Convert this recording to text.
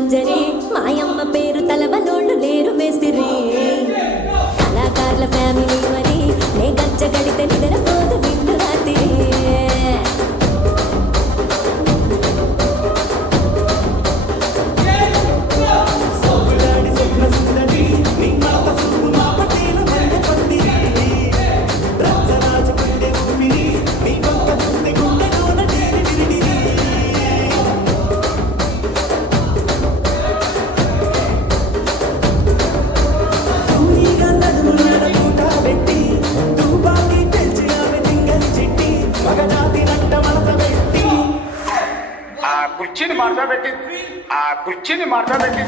మంజరి మాయమ్మ పేరు తలవనోళ్ళు లేరు మేస్తిరి కళాకారుల ఫ్యామిలీ మరి నే గజ్జ గడితే నిద్రపోదు నిండు రాత్రి కుర్చీని మార్చబెట్టి